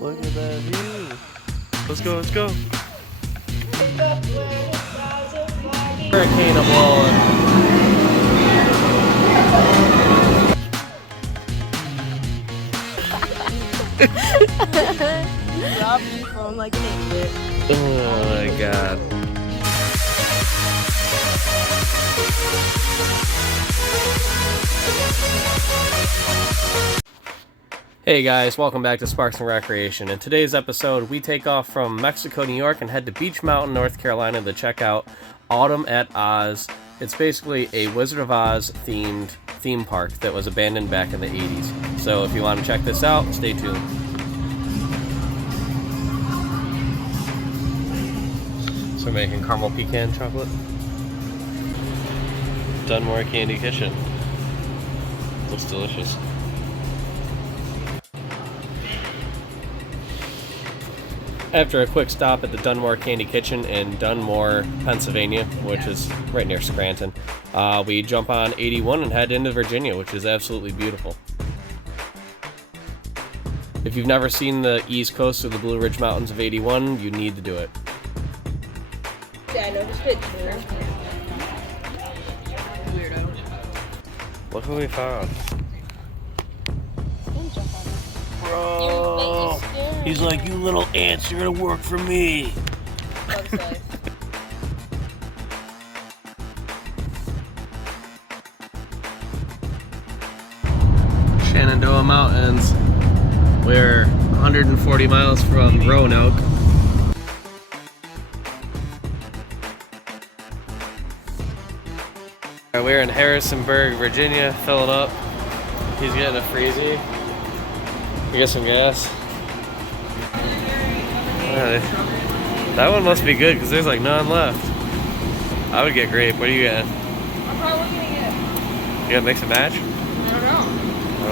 Look at that view. Let's go, let's go. Hurricane blowing. Drop you from like an idiot. Oh my god. Hey guys, welcome back to Sparks and Recreation. In today's episode, we take off from Mexico, New York, and head to Beech Mountain, North Carolina to check out Autumn at Oz. It's basically a Wizard of Oz themed theme park that was abandoned back in the 80s. So if you want to check this out, stay tuned. So we're making caramel pecan chocolate. Dunmore Candy Kitchen. Looks delicious. After a quick stop at the Dunmore Candy Kitchen in Dunmore, Pennsylvania, which is right near Scranton, we jump on 81 and head into Virginia, which is absolutely beautiful. If you've never seen the East Coast or the Blue Ridge Mountains of 81, you need to do it. Yeah, I know this picture. Weirdo. Look who we found. Bro, he's like, you little ants, you're gonna work for me. Shenandoah Mountains. We're 140 miles from Roanoke. We're in Harrisonburg, Virginia, filling up. He's getting a freezy. You get some gas? That one must be good because there's like none left. I would get grape. What are you getting? I'm probably gonna get. You gonna mix and match? I don't know.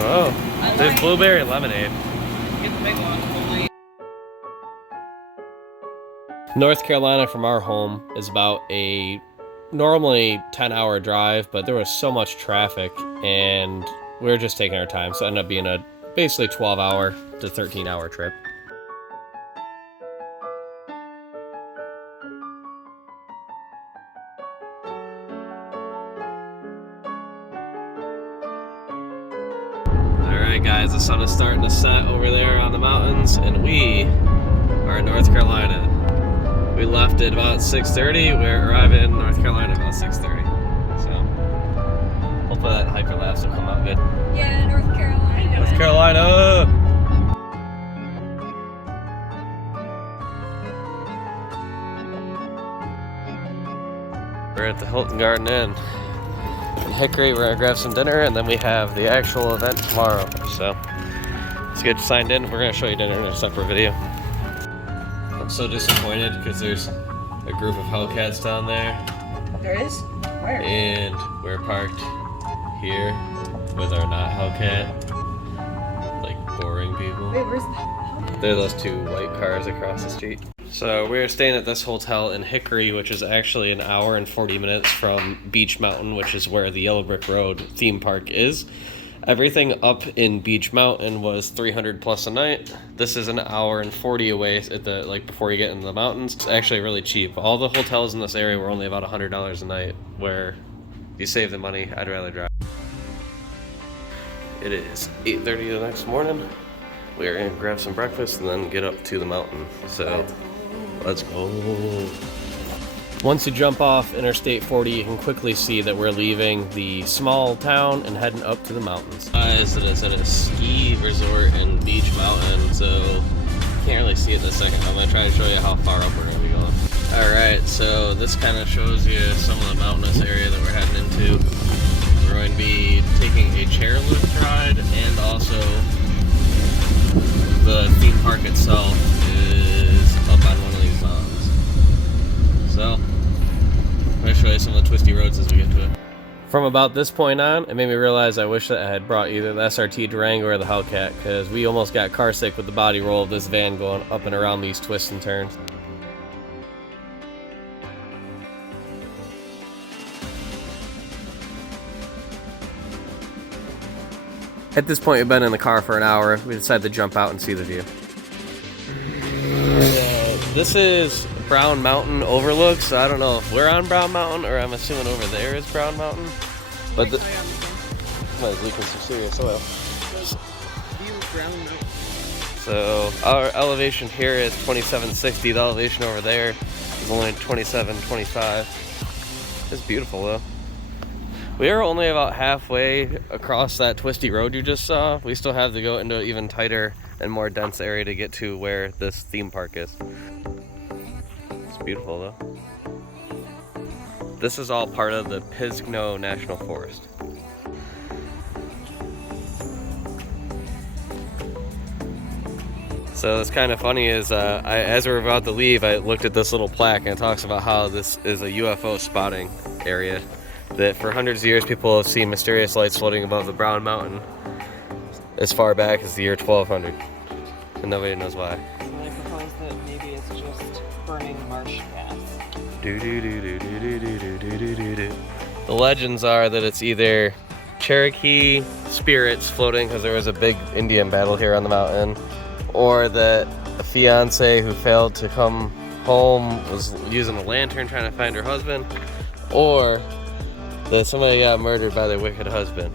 Oh, there's blueberry lemonade. Get the big one. North Carolina from our home is about a normally 10-hour drive, but there was so much traffic and we were just taking our time, so it ended up being a basically 12-hour to 13-hour trip. Alright guys, the sun is starting to set over there on the mountains and we are in North Carolina. We left at about 6:30, we're arriving in North Carolina about 6:30. So hopefully that hyperlapse will come out good. Yeah, North Carolina. North Carolina! We're at the Hilton Garden Inn in Hickory. We're gonna grab some dinner and then we have the actual event tomorrow. So let's get signed in. We're gonna show you dinner in a separate video. I'm so disappointed because there's a group of Hellcats down there. There is? Where? And we're parked here with our not Hellcat, like boring people. Wait, where's the They're those two white cars across the street. So we're staying at this hotel in Hickory, which is actually an hour and 40 minutes from Beech Mountain, which is where the Yellow Brick Road theme park is. Everything up in Beech Mountain was $300 plus a night. This is an hour and 40 away at the before you get into the mountains. It's actually really cheap. All the hotels in this area were only about $100 a night, where you save the money. I'd rather drive. It is 8:30 the next morning. We are gonna grab some breakfast and then get up to the mountain. So let's go. Once you jump off Interstate 40, you can quickly see that we're leaving the small town and heading up to the mountains. Guys, it is at a ski resort in Beech Mountain, so you can't really see it in a second. I'm gonna try to show you how far up we're gonna be going. Alright, so this kind of shows you some of the mountainous area that we're heading into. We're going to be taking a chairlift ride, and also the theme park itself is up on one of these mountains. So, I'm going to show you some of the twisty roads as we get to it. From about this point on, it made me realize I wish that I had brought either the SRT Durango or the Hellcat, because we almost got car sick with the body roll of this van going up and around these twists and turns. At this point, we've been in the car for an hour. We decided to jump out and see the view. This is Brown Mountain overlook, so I don't know if we're on Brown Mountain or I'm assuming over there is Brown Mountain. But somebody's leaking some serious oil. So our elevation here is 2760. The elevation over there is only 2725. It's beautiful though. We are only about halfway across that twisty road you just saw. We still have to go into an even tighter and more dense area to get to where this theme park is. It's beautiful though. This is all part of the Pisgno National Forest. So it's kind of funny is as we were about to leave, I looked at this little plaque and it talks about how this is a UFO spotting area. That for hundreds of years people have seen mysterious lights floating above the Brown Mountain as far back as the year 1200. And nobody knows why. So I propose that maybe it's just burning marsh gas. The legends are that it's either Cherokee spirits floating because there was a big Indian battle here on the mountain, or that a fiance who failed to come home was using a lantern trying to find her husband, or that somebody got murdered by their wicked husband.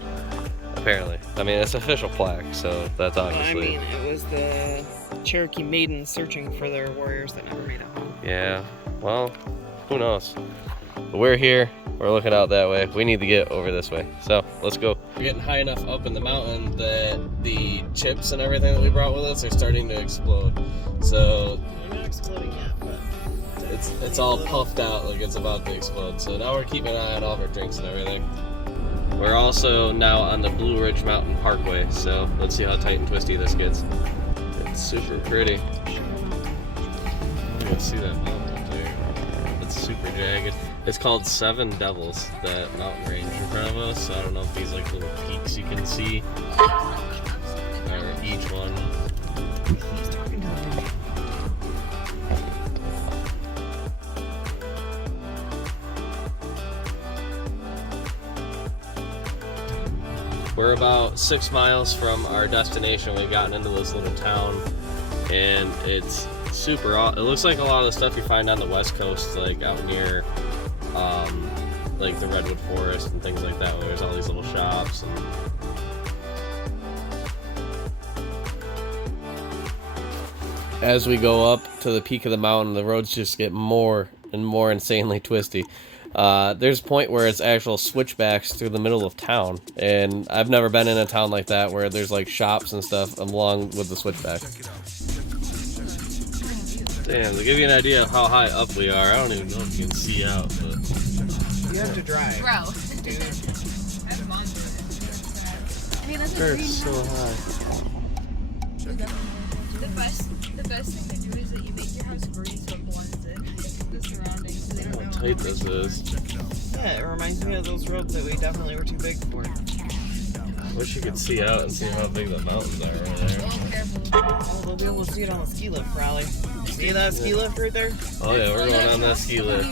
Apparently. I mean, it's an official plaque, so that's obviously... I mean, it was the Cherokee maidens searching for their warriors that never made it home. Yeah, well, who knows? But we're here, we're looking out that way. We need to get over this way, so let's go. We're getting high enough up in the mountain that the chips and everything that we brought with us are starting to explode. So They're not exploding yet, but it's all puffed out like it's about to explode. So now we're keeping an eye on all of our drinks and everything. We're also now on the Blue Ridge Mountain Parkway, so let's see how tight and twisty this gets. It's super pretty. You can see that mountain up there. It's super jagged. It's called Seven Devils, that mountain range in front of us. So I don't know if these like little peaks you can see are each one. he's talking to them. We're about 6 miles from our destination. We've gotten into this little town, and it's super. It looks like a lot of the stuff you find on the West Coast, like out near, like the Redwood Forest and things like that, where there's all these little shops and. As we go up to the peak of the mountain, the roads just get more and more insanely twisty. There's a point where it's actual switchbacks through the middle of town, and I've never been in a town like that where there's like shops and stuff along with the switchback. Damn, to give you an idea of how high up we are, I don't even know if you can see out, but... You have to drive. Bro. Dude. I mean, that's We're so high. The best thing to do is that you make your house green so it blends in the surroundings so they don't How know. tight this is. Yeah, it reminds me of those roads that we definitely were too big for. Wish you could see out and see how big the mountains are right there. Oh, careful. Oh, we'll be able to see it on the ski lift, probably. See that ski lift right there? Oh yeah, we're going on that ski lift.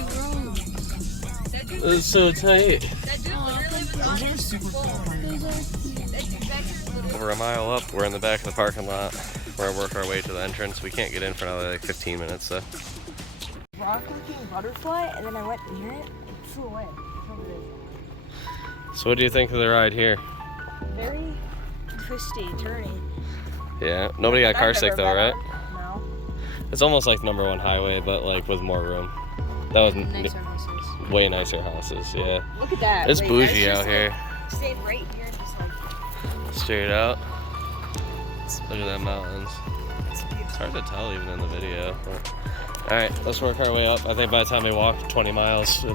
That dude, It's so tight. that dude literally was on his super full. That dude back is literally. Over a mile up, we're in the back of the parking lot. We're gonna work our way to the entrance. We can't get in for another like 15 minutes, so. Rock-looking butterfly, and then I went near it and flew away. So what do you think of the ride here? Very twisty, turny. Yeah, nobody got car I've sick never though, been right? on. No. It's almost like number 1 highway, but like with more room. That was Nicer houses. way nicer houses, yeah. Look at that. It's Wait, bougie that's out just, here. Like, stayed right here and just like. Straight out. Look at that mountains. It's hard to tell even in the video. Alright, let's work our way up. I think by the time we walked 20 miles,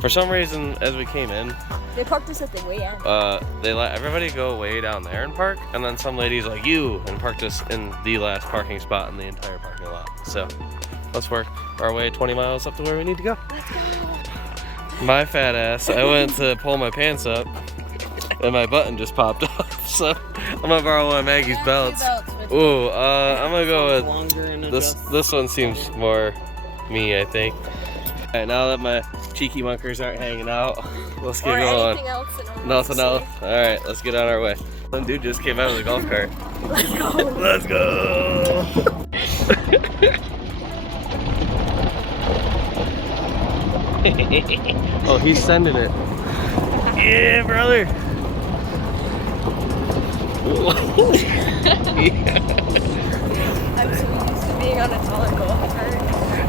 for some reason, as we came in, They parked us at the way end. they let everybody go way down there and park, and then some lady's like, you, and parked us in the last parking spot in the entire parking lot. So, let's work our way 20 miles up to where we need to go. Let's go. My fat ass, I went to pull my pants up, and my button just popped off, so I'm gonna borrow one of Maggie's belts. Ooh, I'm gonna go with Longer and this one seems more me, I think. Alright, now that my cheeky munkers aren't hanging out, let's get Or going. anything else that no one Nothing wants else. Alright, let's get on our way. Some dude just came out of the golf cart. to see. Let's go. Let's go! He's sending it. Yeah, brother. I'm so used to being on a taller golf cart.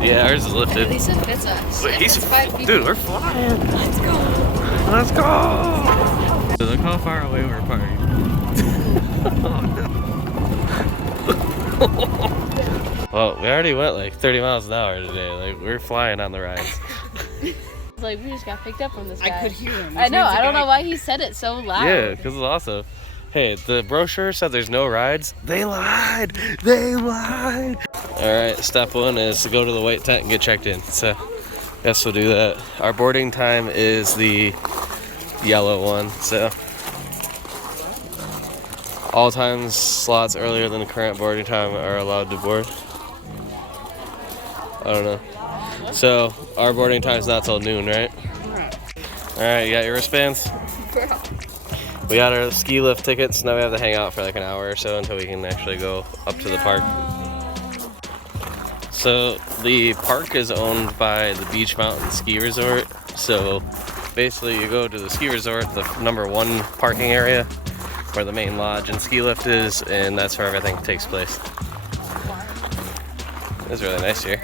Yeah, ours is At lifted. least it fits us. Wait, It's 5 feet. dude, we're flying. Let's go. Let's go. Look how far away we're parked. Well, we already went like 30 miles an hour today. Like, we're flying on the rides. Like, we just got picked up from this guy. I could hear him. I know. I don't know why he said it so loud. Yeah, because it's awesome. Hey, the brochure said there's no rides. They lied. They lied. All right, step one is to go to the white tent and get checked in. So, guess we'll do that. Our boarding time is the yellow one. So, all times slots earlier than the current boarding time are allowed to board. I don't know. So, our boarding time's not till noon, right? All right, you got your wristbands? We got our ski lift tickets. Now we have to hang out for like an hour or so until we can actually go up to the park. So the park is owned by the Beech Mountain Ski Resort. So basically you go to the ski resort, the #1 parking area where the main lodge and ski lift is, and that's where everything takes place. It's really nice here.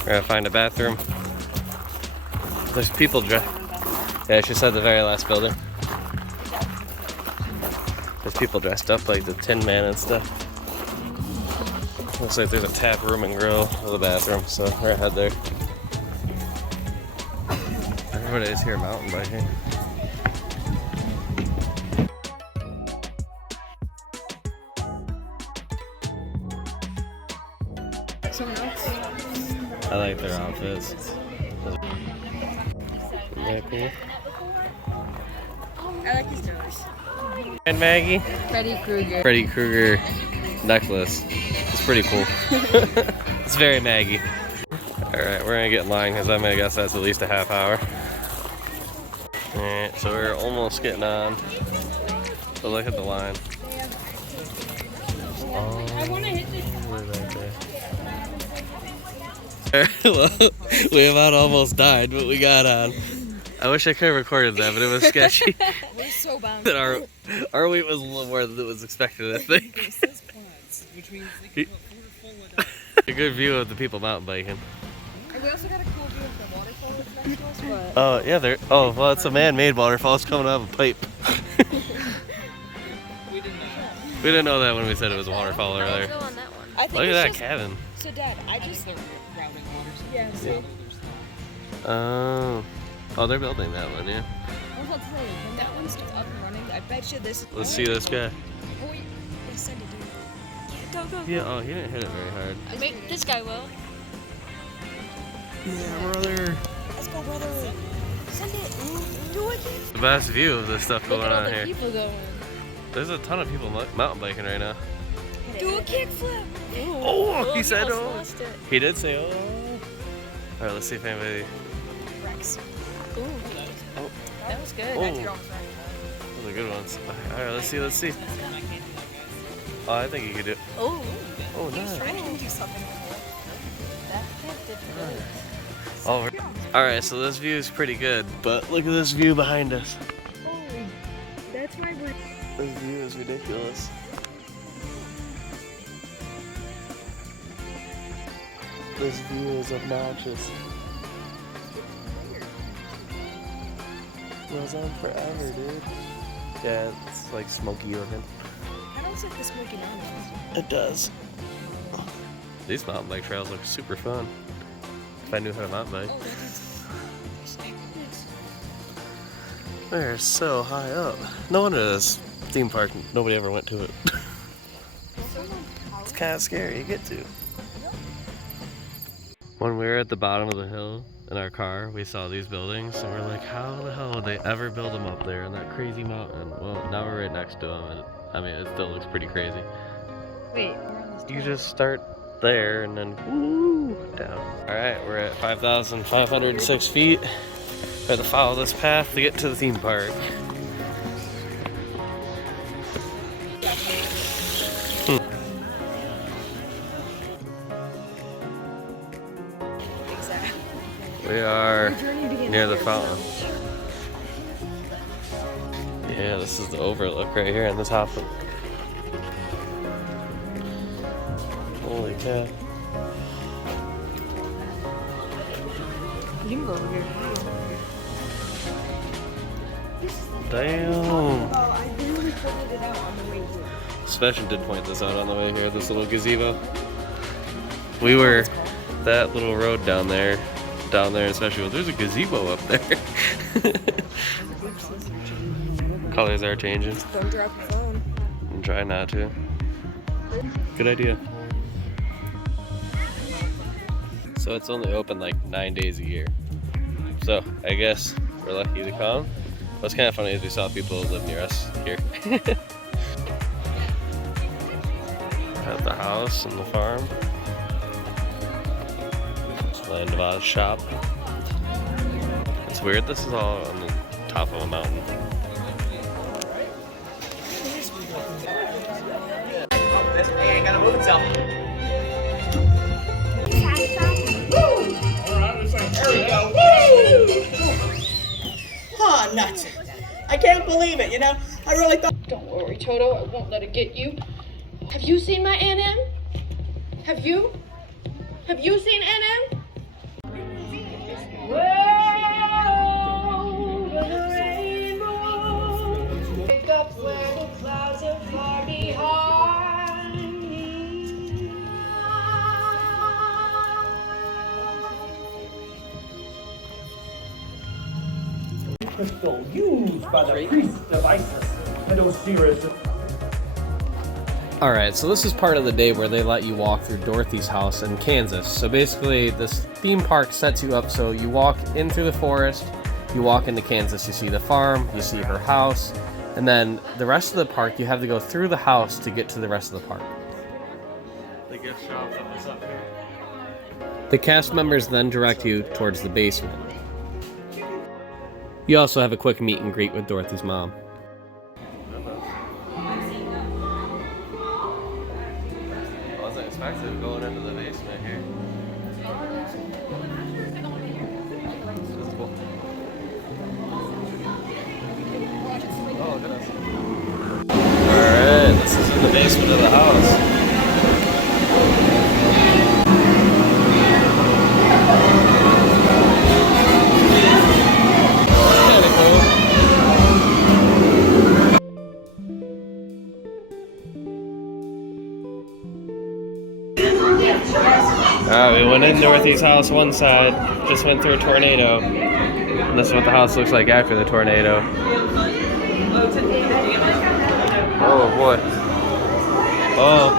We're gonna find a bathroom. There's people yeah, she said the very last building. There's people dressed up like the Tin Man and stuff. Looks like there's a tap room and grill with a bathroom, so we're gonna head there. Everybody's here mountain biking. Someone else? I like their outfits. Yeah, cool. I like these colors. And Maggie? Freddy Krueger. Freddy Krueger necklace. It's pretty cool. It's very Maggie. Alright, we're gonna get in line because I'm gonna guess that's at least a half hour. Alright, so we're almost getting on. So look at the line. Oh, we're right there. Well, we about almost died, but we got on. I wish I could have recorded that, but it was sketchy. We're so bound. That our weight was a little more than it was expected, I think. Which means they can put full A good view of the people mountain biking. And we also got a cool view of the waterfall next to us, but... Oh, yeah, there. Oh, well, it's a man-made waterfall. It's coming out of a pipe. We didn't know that when we said it was a waterfall earlier. Go on that one. I think Look at it's that just... cabin. So, Dad, I just... Yeah, see? Oh, they're building that one, yeah. I was about to say, when that one's up and running, I bet you this... Let's see this guy. Oh, wait. They send it, dude. Yeah, go. Yeah, oh, he didn't hit it very hard. Maybe this guy will. Yeah, brother. Let's go, brother. Send it. Do it. The best view of this stuff Look going at all on the here. people going. There's a ton of people mountain biking right now. Do a kickflip. Oh, he said almost oh. lost it. He did say oh. All right, let's see if anybody. Rex. Ooh. That was good. Oh, those are good ones. All right, let's see. Oh, I think you could do it. Oh. Oh, nice. I can do something. That kid did good. Oh, all right. So this view is pretty good, but look at this view behind us. Oh, that's why we're... This view is ridiculous. This view is obnoxious. Goes on forever, dude. Yeah, it's like smoky looking. I don't like the Smoky Mountains. It does. These mountain bike trails look super fun. If I knew how to mountain bike. They're so high up. No wonder this theme park, nobody ever went to it. It's kind of scary to get to. When we were at the bottom of the hill in our car, we saw these buildings, and we're like, how the hell would they ever build them up there in that crazy mountain? Well, now we're right next to them, and I mean, it still looks pretty crazy. Wait. You just start there and then woo, down. All right, we're at 5,506 feet. We have to follow this path to get to the theme park. We are near the fountain. Yeah, this is the overlook right here on the top of. Holy cow. You can go over here. Damn. Oh, I literally pointed it out on the way here. Special did point this out on the way here, this little gazebo. We were that little road down there in Special. There's a gazebo up there. Colors are changing. Don't drop your phone. I'm trying not to. Good idea. So it's only open like 9 days a year. So I guess we're lucky to come. What's kind of funny is we saw people that live near us here. At the house and the farm. Land Nevada shop. It's weird, this is all on the top of a mountain. This man gotta move itself. There we go. Oh, nuts. I can't believe it, you know? I really thought. Don't worry, Toto. I won't let it get you. Have you seen my NM? Have you? Have you seen NM? Over the rainbow, pick up where the clouds are far behind me. Crystal used by the priest of Isis and Osiris. Alright, so this is part of the day where they let you walk through Dorothy's house in Kansas. So basically, this theme park sets you up so you walk in through the forest, you walk into Kansas, you see the farm, you see her house, and then the rest of the park, you have to go through the house to get to the rest of the park. The gift shop that was up here. The cast members then direct you towards the basement. You also have a quick meet and greet with Dorothy's mom. I wasn't expecting going into the basement here. This is cool. Oh, look at this. Alright, this is in the basement of the house. Kinda cool. Alright, we went in Dorothy's house one side, just went through a tornado. And this is what the house looks like after the tornado. Oh boy. Oh.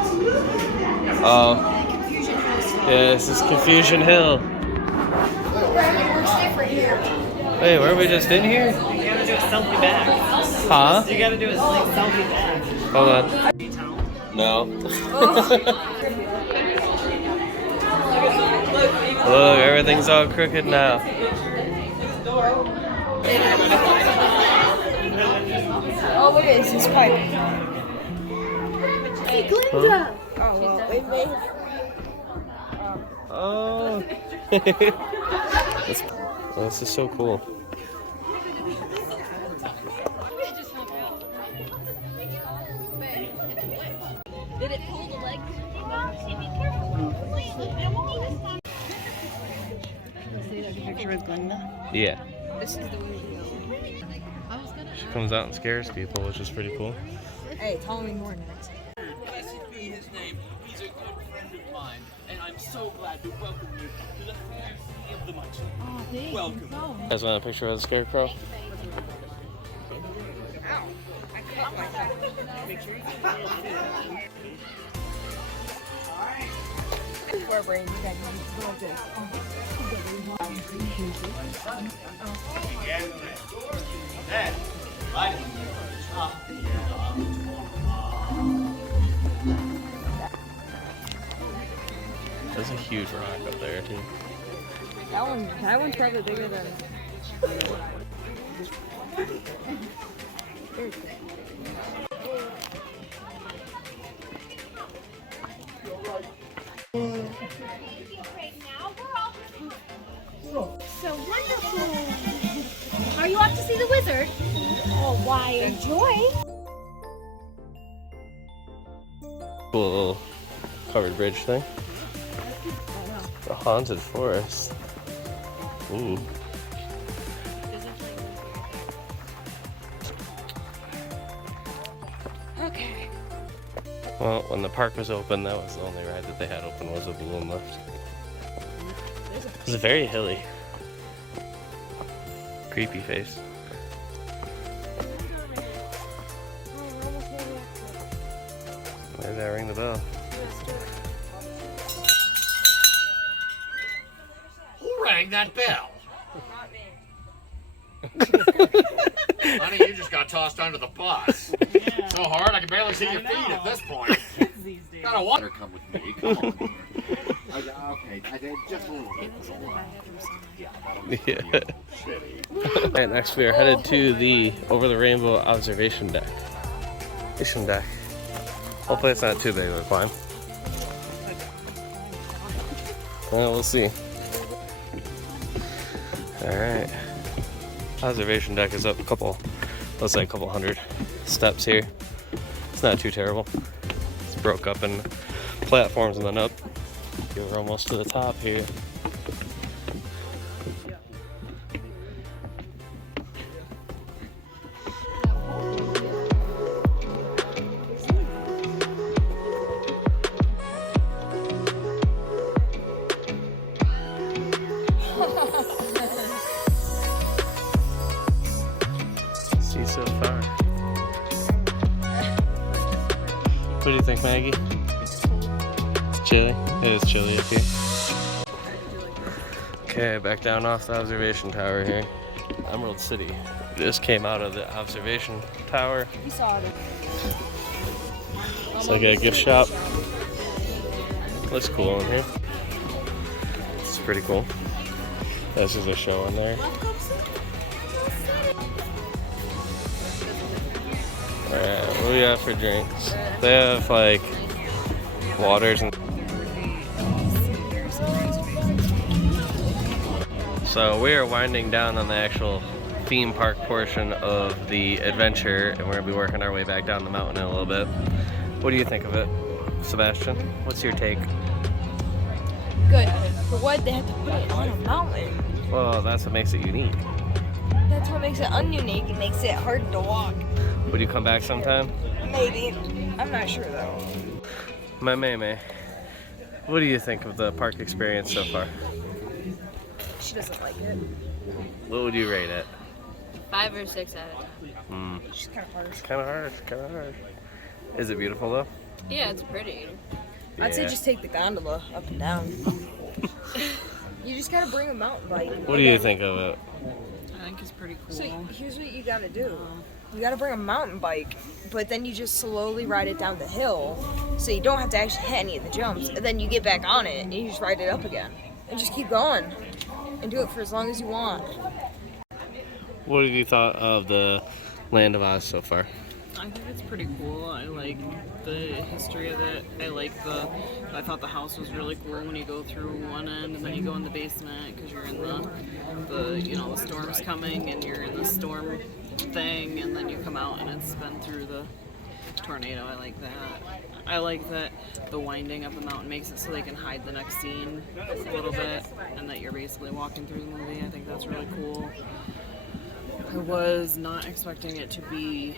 Oh. Yeah, this is Confusion Hill. Wait, were we just in here? You gotta do a selfie back. Huh? You gotta do a selfie back. Hold on. No. Look, everything's all crooked now. Oh, look at this. It's pipe. Hey, Glenda! Oh, well, wait, wait. Oh. This is so cool. Did it pull the leg? See that picture with Glenda? Yeah. This is the way to go. She comes out and scares people, which is pretty cool. Hey, tell me more next. Blessed be his name. He's a good friend of mine, and I'm so glad to welcome you to the fair sea of the Munchkin. Oh, thanks. Welcome. You guys want a picture of the scarecrow? Ow. I cut myself. Make sure you Poor brain, you guys want to go like this. There's a huge rock up there too. That one's probably bigger than. So wonderful. Are you off to see the wizard? Oh, why, enjoy. Cool little covered bridge thing. The haunted forest. Ooh. Okay. Well, when the park was open, that was the only ride that they had open was a balloon lift. It was very hilly. Creepy face. Why did that ring the bell? Who rang that bell? Not me. Honey, you just got tossed under the bus. So hard I can barely see your feet at this point. Gotta water come with me. Come on. Okay, I did just a little bit. Yeah. Alright, next we are headed to the Over the Rainbow observation deck. Hopefully it's not too big of a climb. Well, we'll see. Alright. Observation deck is up a couple hundred steps here. It's not too terrible. It's broke up in platforms and then up. We're almost to the top here. See so far. What do you think, Maggie? It's chilly. It is chilly up here. Okay, back down off the observation tower here. Emerald City. Just came out of the observation tower. We saw it. It's like a gift shop. Looks cool in here. It's pretty cool. This is a show in there. Alright, what do we have for drinks? They have like waters and. So we are winding down on the actual theme park portion of the adventure, and we're gonna be working our way back down the mountain in a little bit. What do you think of it, Sebastian? What's your take? Good. But why'd they have to put it on a mountain? Well, that's what makes it unique. That's what makes it ununique. It makes it hard to walk. Would you come back sometime? Maybe. I'm not sure though. My May. What do you think of the park experience so far? She doesn't like it. What would you rate it? 5 or 6 out of 10. She's kind of harsh. Kind of hard. Is it beautiful though? Yeah, it's pretty. I'd say Yeah. just take the gondola up and down. You just gotta bring a mountain bike. What do you think of it? I think it's pretty cool. So here's what you gotta do. You gotta bring a mountain bike, but then you just slowly ride it down the hill, so you don't have to actually hit any of the jumps. And then you get back on it, and you just ride it up again, and just keep going, and do it for as long as you want. What have you thought of the Land of Oz so far? I think it's pretty cool. I like the history of it. I thought the house was really cool when you go through one end and then you go in the basement because you're in the storm's coming and you're in the storm thing, and then you come out and it's been through the tornado. I like that. I like that the winding of the mountain makes it so they can hide the next scene a little bit and that you're basically walking through the movie. I think that's really cool. I was not expecting it to be,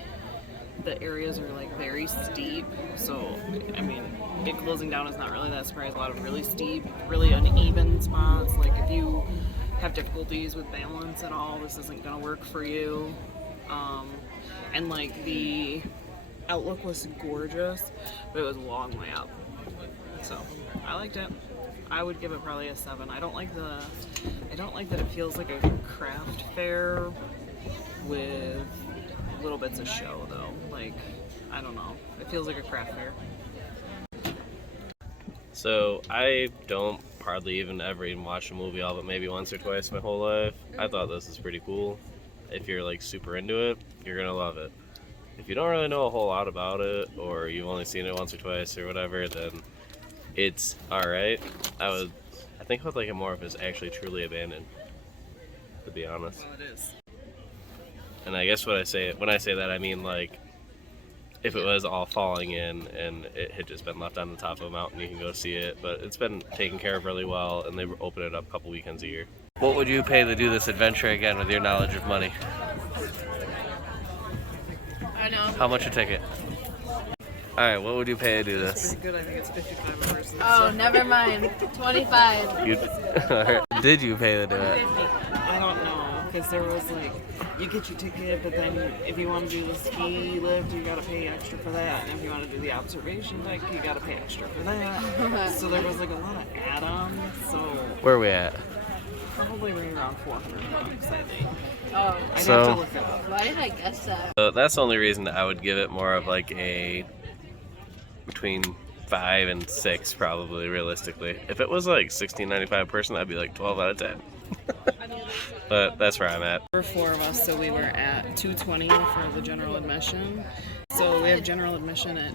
the areas are like very steep, so I mean it closing down is not really that surprising. A lot of really steep, really uneven spots. Like if you have difficulties with balance at all, this isn't gonna work for you. And like the outlook was gorgeous, but it was a long way up. So I liked it. I would give it probably a 7. I don't like that it feels like a craft fair with little bits of show though. Like, I don't know. It feels like a craft fair. So I don't hardly even ever even watch a movie all but maybe once or twice my whole life. I thought this is pretty cool. If you're like super into it, you're gonna love it. If you don't really know a whole lot about it, or you've only seen it once or twice or whatever, then it's alright. I think I would like it more if it's actually truly abandoned. to be honest. Well, it is. And I guess when I say that, I mean like if it was all falling in and it had just been left on the top of a mountain, you can go see it. But it's been taken care of really well, and they open it up a couple weekends a year. What would you pay to do this adventure again with your knowledge of money? I know. How much a ticket? Alright, what would you pay to do this? Pretty good. I think it's 55 a person. Oh, never mind. 25. Did you pay to do it? I don't know, because there was like, you get your ticket, but then if you want to do the ski lift, you gotta pay extra for that. And if you want to do the observation deck, you gotta pay extra for that. So there was like a lot of add-ons, so Where are we at? probably right around 400 bucks, I think. Oh, I'd So- have to look it up. why did I guess that? So that's the only reason I would give it more of like a between 5 and 6 probably realistically. If it was like $16.95 a person, I'd be like 12 out of 10. But that's where I'm at. There were 4 of us, so we were at $220 for the general admission. So we have general admission at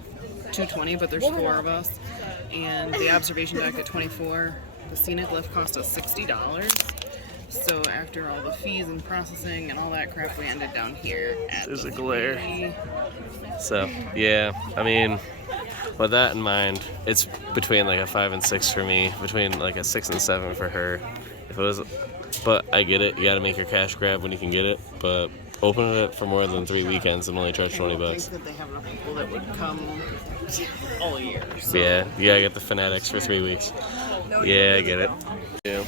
$220, but there's 4 of us. And the observation deck at $24. The scenic lift cost us $60. So after all the fees and processing and all that crap, we ended down here at There's the a glare. 3. So yeah, I mean, with that in mind, it's between like a 5 and 6 for me, between like a 6 and 7 for her. If it was, but I get it. You got to make your cash grab when you can get it. But opening it for more than 3 weekends and only charge $20 I don't bucks. think that they have enough people that would come all year. So Yeah, you gotta get the fanatics for 3 weeks. Yeah, I get it. Yeah.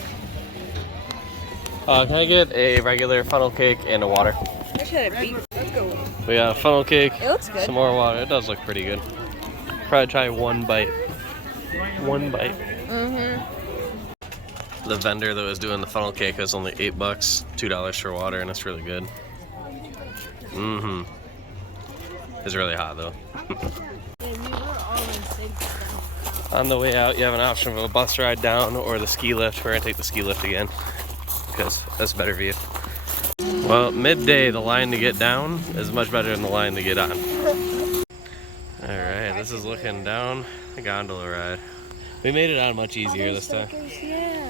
Can I get a regular funnel cake and a water? I should have beef. Let's go. We got a funnel cake, It looks good. some more water. It does look pretty good. Probably try one bite. One bite. The vendor that was doing the funnel cake was only $8, $2 for water, and it's really good. It's really hot though. On the way out, you have an option of a bus ride down or the ski lift. We're gonna take the ski lift again because that's a better view. Well, midday, the line to get down is much better than the line to get on. All right, this is looking down the gondola ride. We made it on much easier this time. Yeah.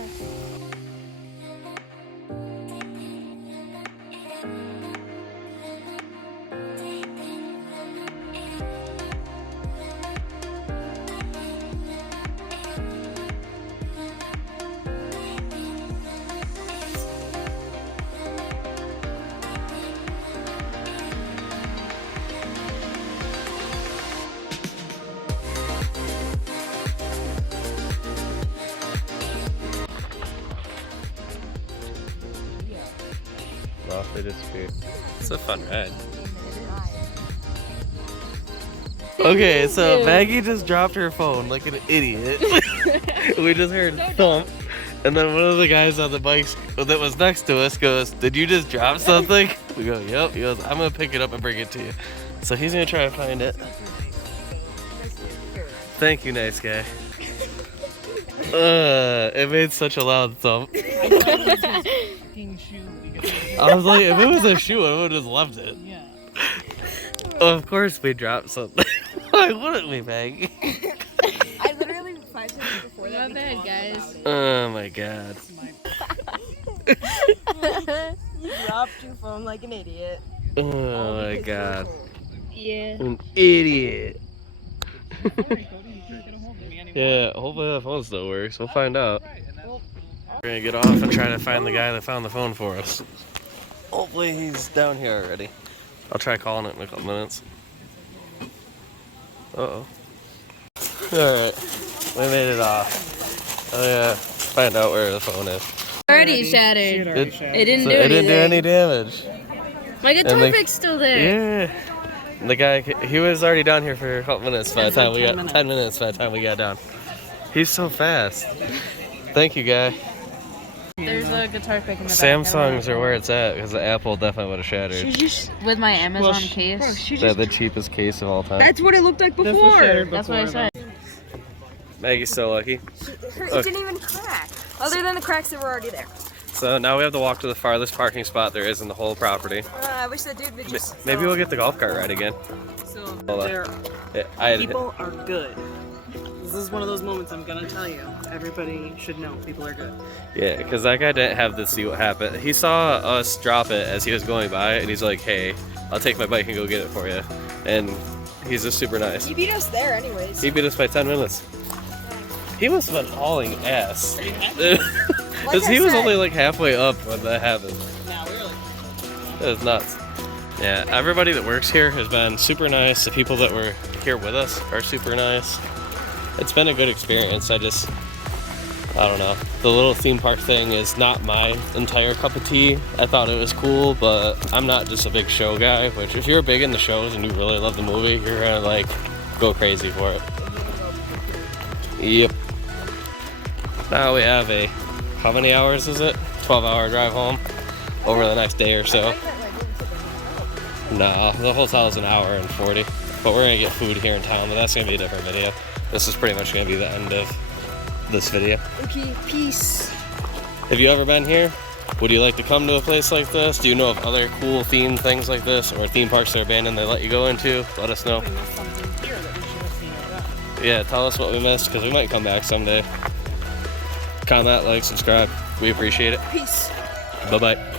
Well, they disappeared. It's a fun ride. Okay, so Maggie just dropped her phone like an idiot. We just heard thump. And then one of the guys on the bikes that was next to us goes, "Did you just drop something?" We go, "Yep." He goes, "I'm going to pick it up and bring it to you." So he's going to try to find it. Thank you, nice guy. It made such a loud thump. I was like, if it was a shoe, I would have just left it. yeah. Of course we dropped something. Why wouldn't we, Maggie? I literally 5 seconds before that. Not bad, guys. Oh my god. You dropped your phone like an idiot. Oh my god. Yeah. An idiot. Yeah, hopefully the phone still works. We'll find out. We're gonna get off and try to find the guy that found the phone for us. Hopefully he's down here already. I'll try calling it in a couple minutes. Uh-oh. Alright. We made it off. Oh yeah. Find out where the phone is. Already shattered. It didn't do didn't do anything. any damage. My guitar And pick's still there. Yeah. The guy, he was already down here for a couple minutes by the It's like time we 10 got minutes. 10 minutes by the time we got down. He's so fast. Thank you, guy. There's a guitar pick in the back. Samsungs are where it's at because the Apple definitely would have shattered. Just with my Amazon case. They're the cheapest case of all time. That's what it looked like before. That's what I said. Maggie's so lucky. It didn't even crack. Other than the cracks that were already there. So now we have to walk to the farthest parking spot there is in the whole property. I wish that dude would just. Maybe we'll get the golf cart ride again. So Hold on. they're Yeah, people are good. This is one of those moments I'm gonna tell you. Everybody should know people are good. Yeah, because that guy didn't have to see what happened. He saw us drop it as he was going by, and he's like, hey, I'll take my bike and go get it for you. And he's just super nice. He beat us there anyways. He beat us by 10 minutes. He must have been hauling ass. Because he was only like halfway up when that happened. It was nuts. Yeah, everybody that works here has been super nice. The people that were here with us are super nice. It's been a good experience. I don't know. The little theme park thing is not my entire cup of tea. I thought it was cool, but I'm not just a big show guy, which if you're big into shows and you really love the movie, you're gonna like go crazy for it. Yep. Now we have a, how many hours is it? 12-hour drive home over the next day or so. No, the hotel's an hour and 40, but we're gonna get food here in town, but that's gonna be a different video. This is pretty much gonna be the end of this video. Okay, peace. Have you ever been here? Would you like to come to a place like this? Do you know of other cool themed things like this, or theme parks that are abandoned they let you go into? Let us know. Yeah, tell us what we missed, because we might come back someday. Comment, like, subscribe. We appreciate it. Peace. Bye-bye.